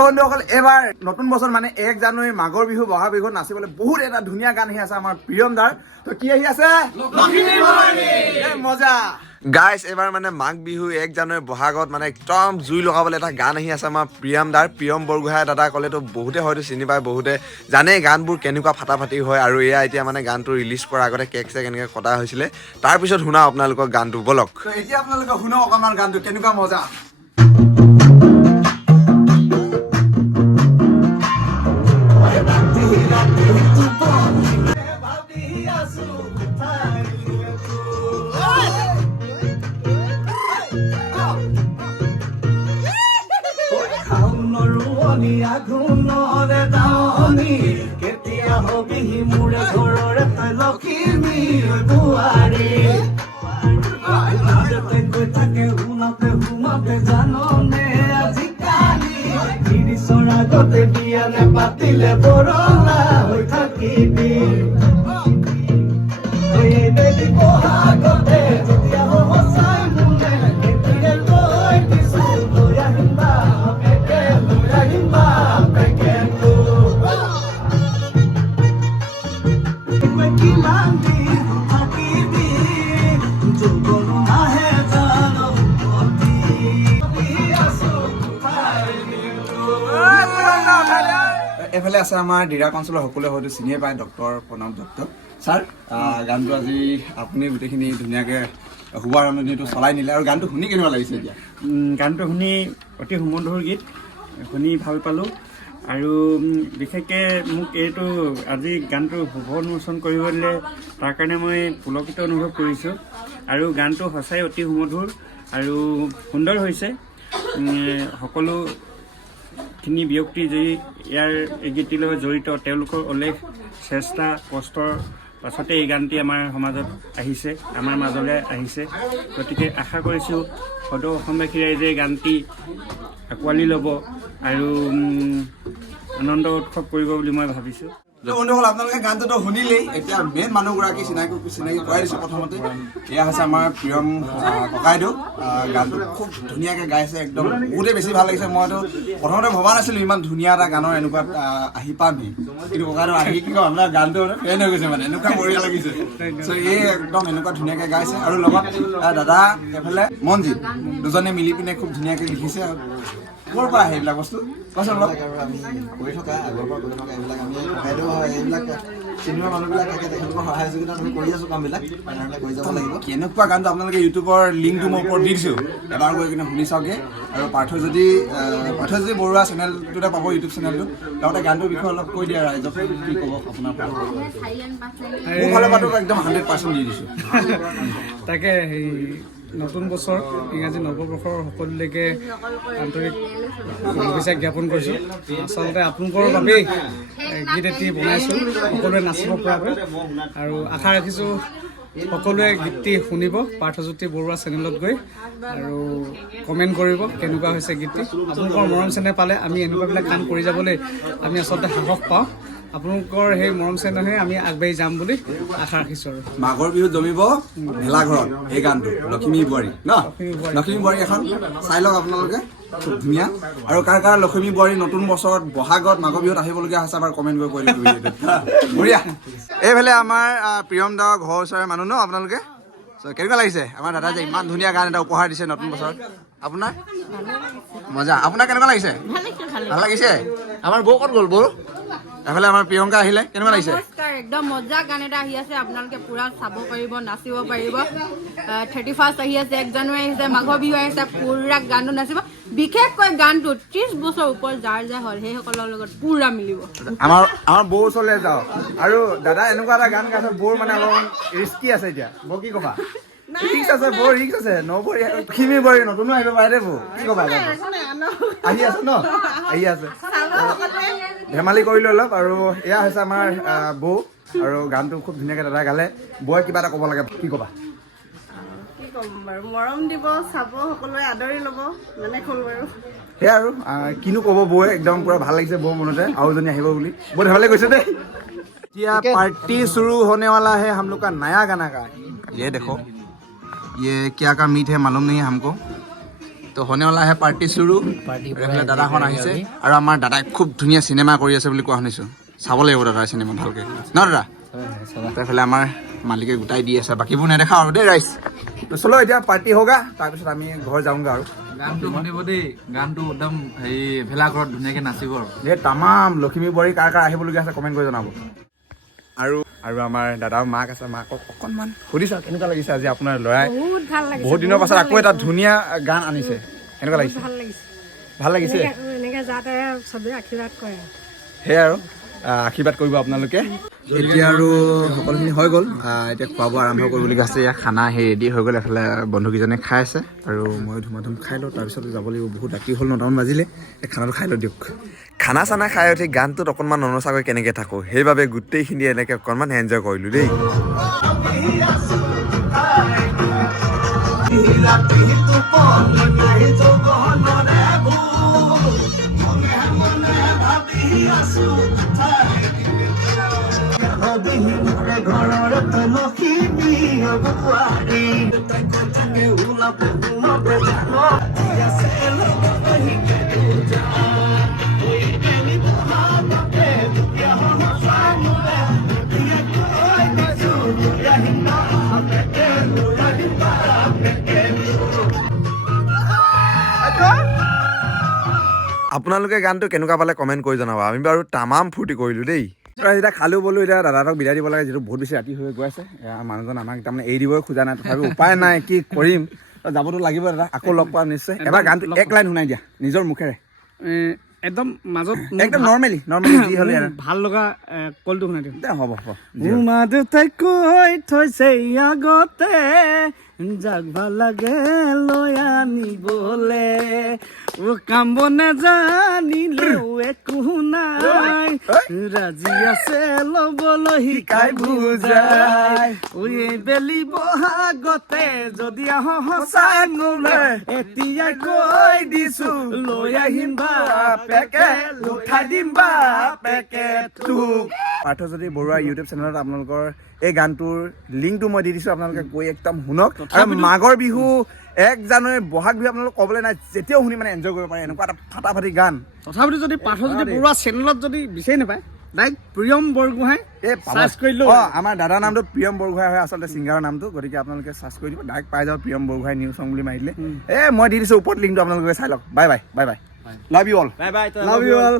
বন্ধুসকল এবাৰ নতুন বছৰ মানে 1 জানুৱাৰী মাঘৰ বিহু বহাগ বিহু নাচিবলৈ বহুত এটা ধুনীয়া গান আহি আছে আমাৰ প্ৰিয়ম দাৰ তো কি আহি আছে মজা গাইস এবাৰ মানে মাঘ বিহু 1 জানুৱাৰী বহাগত মানে একদম জুই লগাবলৈ এটা গান আহি আছে আমাৰ প্ৰিয়ম দাৰ প্ৰিয়ম বৰগোহাঁই দাদা ক'লেতো বহুতে হয়তো চিনি পায় বহুতে জানে গানবোৰ কেনেকুৱা ফাটাফাটি হয় আৰু এয়া এতিয়া মানে গানটো ৰিলিজ কৰাৰ আগতে কেক চেক এনেকৈ কটা হৈছিলে তাৰপিছত শুনা আপোনালোকৰ গানটো বলক এতিয়া আপোনালোকে শুনক অকণমান গানটো কেনেকুৱা মজা কেতিয়া হবি মোৰ ঘৰৰে লখিমী বুৱাৰী কৈ থাকে শুনাতে জাননে আজিকালি তিৰিছৰ আগতে বিয়া নেপাতিলে বৰলা হৈ থাকিবি বহাগতে যেতিয়া সঁচাই মোলে এতিয়া লৈ দিছো লৈ আহিবা এফালে আছে আমাৰ ডিৰাক অঞ্চলৰ সকলোৱে হয়তো চিনিয়ে পায় ডক্টৰ প্ৰণৱ দত্ত ছাৰ গানটো আজি আপুনি গোটেইখিনি ধুনীয়াকৈ শুভাৰম্ভণিটো চলাই নিলে আৰু গানটো শুনি কেনেকুৱা লাগিছে এতিয়া গানটো শুনি অতি সুমধুৰ গীত শুনি ভাল পালোঁ আৰু বিশেষকৈ মোক এইটো আজি গানটো শুভ উন্মোচন কৰিব দিলে তাৰ কাৰণে মই পুলকিত অনুভৱ কৰিছোঁ আৰু গানটো সঁচাই অতি সুমধুৰ আৰু সুন্দৰ হৈছে সকলোখিনি ব্যক্তি যি ইয়াৰ এই গীতটিৰ লগত জড়িত তেওঁলোকৰ অলেখ চেষ্টা কষ্টৰ পাছতে এই গানটি আমাৰ সমাজত আহিছে আমাৰ মাজলৈ আহিছে গতিকে আশা কৰিছোঁ সদৌ অসমবাসী ৰাইজে এই গানটি আঁকোৱালি ল'ব আৰু আনন্দ উৎসৱ কৰিব বুলি মই ভাবিছোঁ বন্ধুসকল আপোনালোকে গানটোতো শুনিলেই এতিয়া মেইন মানুহগৰাকী চিনাকি কৰাই দিছোঁ প্ৰথমতে এয়া হৈছে আমাৰ প্ৰিয়ম ককাইদেউ গানটো খুব ধুনীয়াকৈ গাইছে একদম বহুতেই বেছি ভাল লাগিছে মইতো প্ৰথমতে ভবা নাছিলোঁ ইমান ধুনীয়া এটা গানৰ এনেকুৱা আহি পামহি কিন্তু ককাইদেউ আহি কি কয় আপোনাৰ গানটো ফেন হৈ গৈছে মানে এনেকুৱা বঢ়িয়া লাগিছে চ' এই একদম এনেকুৱা ধুনীয়াকৈ গাইছে আৰু লগত দাদা এফালে মনজিত দুজনে মিলি পিনে খুব ধুনীয়াকৈ লিখিছে আৰু ক'ৰ পৰা আহে এইবিলাক বস্তু কোৱাচোন অলপ আমি কৰি থকা আগৰ পৰা কৰি থকা এইবিলাক আমি ককাইদেউ এইবিলাক চিনিয়ৰ মানুহবিলাক থাকে তেখেতলোকৰ সহায় সহযোগিতা আমি কৰি আছোঁ কামবিলাক তেনেহ'লে কৰি যাব লাগিব কেনেকুৱা গানটো আপোনালোকে ইউটিউবৰ লিংকটো মই ওপৰত দি দিছোঁ এবাৰ গৈ কিনে শুনি চাওঁগৈ আৰু পাৰ্থজ্যোতি বৰুৱা চেনেলটোতে পাব ইউটিউব চেনেলটো লগতে গানটোৰ বিষয়ে অলপ কৈ দিয়ে ৰাইজক কি ক'ব আপোনাৰ ফালৰ মোৰ ফালৰ পৰাটো একদম 100% দি দিছোঁ তাকে সেই নতুন বছৰ ইংৰাজী নৱবৰ্ষৰ সকলোলৈকে আন্তৰিক শুভেচ্ছা জ্ঞাপন কৰিছোঁ আচলতে আপোনালোকৰ বাবেই গীত এটি বনাইছোঁ সকলোৱে নাচিব পৰাকৈ আৰু আশা ৰাখিছোঁ সকলোৱে গীতটি শুনিব পাৰ্থজ্যোতি বৰুৱা চেনেলত গৈ আৰু কমেণ্ট কৰিব কেনেকুৱা হৈছে গীতটি আপোনালোকৰ মৰম চেনেহ পালে আমি এনেকুৱাবিলাক কাম কৰি যাবলৈ আমি আচলতে সাহস পাওঁ আপোনালোকৰ সেই মৰম চেনেহে আমি আগবাঢ়ি যাম বুলি আশা ৰাখিছোঁ আৰু মাঘৰ বিহু জমিব ভেলাঘৰত এই গানটো লখিমী বোৱাৰী ন লখিমী বোৱাৰী এখন চাই লওক আপোনালোকে খুব ধুনীয়া আৰু কাৰ লখিমী বোৱাৰী নতুন বছৰত বহাগত মাঘৰ বিহুত আহিবলগীয়া হৈছে এবাৰ কমেণ্ট কৰি কৈ দিব বঢ়িয়া এইফালে আমাৰ প্ৰিয়ম দাৰ ঘৰৰ ওচৰৰে মানুহ ন আপোনালোকে কেনেকুৱা লাগিছে আমাৰ দাদা যে ইমান ধুনীয়া গান এটা উপহাৰ দিছে নতুন বছৰত আপোনাৰ মজা আপোনাৰ কেনেকুৱা লাগিছে ভাল লাগিছে আমাৰ বৌ ক'ত গ'ল বৌ এফালে আমাৰ প্ৰিয়ংকা আহিলে কেনেকুৱা লাগিছে একদম মজা গান এটা আহি আছে আপোনালোকে পুৰা চাব পাৰিব নাচিব পাৰিব 31 আহি আছে 1 জানুৱাৰী আহিছে মাঘৰ বিহু আহিছে পুৰা গানটো নাচিব বিশেষকৈ গানটো 30 বছৰ ওপৰ যাৰ হ'ল সেইসকলৰ লগত পুৰা মিলিব আমাৰ বৌ ওচৰলৈ যাওঁ আৰু দাদা এনেকুৱা এটা গান গাইছে বৌৰ মানে অলপমান ৰিস্কি আছে এতিয়া বৌ কি ক'বা ৰিক্স আছে বৌ ৰিক্স আছে নবৌ লখিমী বোৱাৰী নতুনো আহিব পাৰে দে বৌ কি ক'বা আহি আছে ন আহি আছে ধেমালি কৰিলোঁ অলপ আৰু এয়া হৈছে আমাৰ বৌ আৰু গানটো খুব ধুনীয়াকৈ দাদা গালে বৌয়ে কিবা এটা ক'ব লাগে কি ক'বা কি ক'ম বাৰু মৰম দিব চাব সকলোৱে আদৰি ল'ব মানে হ'ল বাৰু সেয়া আৰু কিনো ক'ব বৌয়ে একদম পুৰা ভাল লাগিছে বৌ মনতে আৰু এজনী আহিব বুলি বৰ ধেমালি কৈছে দেই এতিয়া पार्टी शुरू होने वाला है हम लोग का नया गाना का ये देखो ये क्या का मीट है मालूम नहीं है हमको তো হনেওলাহে পাৰ্টি চুৰু এইফালে দাদাখন আহিছে আৰু আমাৰ দাদাই খুব ধুনীয়া চিনেমা কৰি আছে বুলি কোৱা শুনিছোঁ চাব লাগিব দাদাৰ চিনেমা ভালকৈ ন দাদা এইফালে আমাৰ মালিকে গোটাই দি আছে বাকীবোৰ নেদেখা আৰু দেই ৰাইজ তো চলো এতিয়া পাৰ্টি হোগা তাৰপিছত আমি ঘৰ যাওঁগা আৰু গানটো শুনিব দেই গানটো একদম হেৰি ভেলাঘৰত ধুনীয়াকৈ নাচিব আৰু এই তামাম লখিমী বোৱাৰী কাৰ কাৰ আহিবলগীয়া আছে কমেণ্ট কৰি জনাব আৰু আৰু আমাৰ দাদাৰ মাক আছে মাকক অকণমান সুধিছা কেনেকুৱা লাগিছে আজি আপোনাৰ ল'ৰাই বহুত ভাল লাগিছে বহুত দিনৰ পাছত আকৌ এটা ধুনীয়া গান আনিছে কেনেকুৱা লাগিছে ভাল লাগিছে ভাল লাগিছে এনেকে যাতে চবে আশীৰ্বাদ কৰে সেয়াই আৰু আশীৰ্বাদ কৰিব আপোনালোকে এতিয়া আৰু সকলোখিনি হৈ গ'ল এতিয়া খোৱা বোৱা আৰম্ভ কৰিবলগীয়া আছে ইয়াত খানা সেই ৰেডি হৈ গ'ল এফালে বন্ধুকেইজনে খাই আছে আৰু মই ধুমাধুম খাই লওঁ তাৰপিছত যাব লাগিব বহুত ৰাতি হ'ল 9টামান বাজিলে এই খানাটো খাই লওঁ দিয়ক খানা চানা খাই উঠি গানটোত অকণমান ননচাকৈ কেনেকৈ থাকোঁ সেইবাবে গোটেইখিনি এনেকৈ অকণমান এনজয় কৰিলোঁ দেই ৰাতি টোপনি নাই যৌৱনৰে ভুল মনে মনে ভাবি আছো ঘৰৰ লখিমী বোৱাৰী তাই কথাকে ওলাব সোমাব জানো আছে আপোনালোকে গানটো কেনেকুৱা পালে কমেণ্ট কৰি জনাব আমি বাৰু তামাম ফূৰ্তি কৰিলোঁ দেই এতিয়া খালোঁ বোলো এতিয়া দাদাক বিদায় দিব লাগে যিটো বহুত বেছি ৰাতি হৈ গৈ আছে মানুহজন আমাক তাৰমানে এৰি দিবই খোজা নাই তথাপি উপায় নাই কি কৰিম যাবতো লাগিব দাদা আকৌ লগ পাম নিশ্চয় এবাৰ গানটো এক লাইন শুনাই দিয়া নিজৰ মুখেৰে একদম মাজত একদম নৰ্মেলি যি হ'লে ভাল লগা কলটো শুনাই দিওঁ দে হ'ব মা দেউতাই কৈ থৈছে আগতে যাক ভাল লাগে লৈ আনিবলে কাম নেজানিলেও একো নাই ৰাজি আছে ল'বলৈ শিকাই বুজাই বেলি বহাগতে যদি আহ সঁচাই মোলে এতিয়া কৈ দিছো লৈ আহিম বাপেকে উঠাই দিম বাপেকে তোক পাৰ্থজ্যোতি বৰুৱা ইউটিউব চেনেলত আপোনালোকৰ এই গানটোৰ লিংকটো মই দি দিছোঁ আপোনালোকে গৈ একদম শুনক আৰু মাঘৰ বিহু 1 জানুৱাৰী বহাগ বিহু আপোনালোকে ক'বলৈ নাই যেতিয়াও শুনি মানে এনজয় কৰিব পাৰে এনেকুৱা এটা ফাটাফাটি গান তথাপিতো যদি পাৰ্থজ্যোতি বৰুৱা চেনেলত যদি বিচাৰি নাপায় ডাইৰেক্ট প্ৰিয়ম বৰগোহাঁই চাৰ্চ কৰিলোঁ আমাৰ দাদাৰ নামটো প্ৰিয়ম বৰগোহাঁই হয় আচলতে ছিংগাৰৰ নামটো গতিকে আপোনালোকে চাৰ্চ কৰি দিব ডাইৰেক্ট পাই যাব প্ৰিয়ম বৰগোহাঁই নিউ চং বুলি মাৰি দিলে মই দি দিছোঁ ওপৰত লিংকটো আপোনালোকে চাই লওক bye bye love you all love you all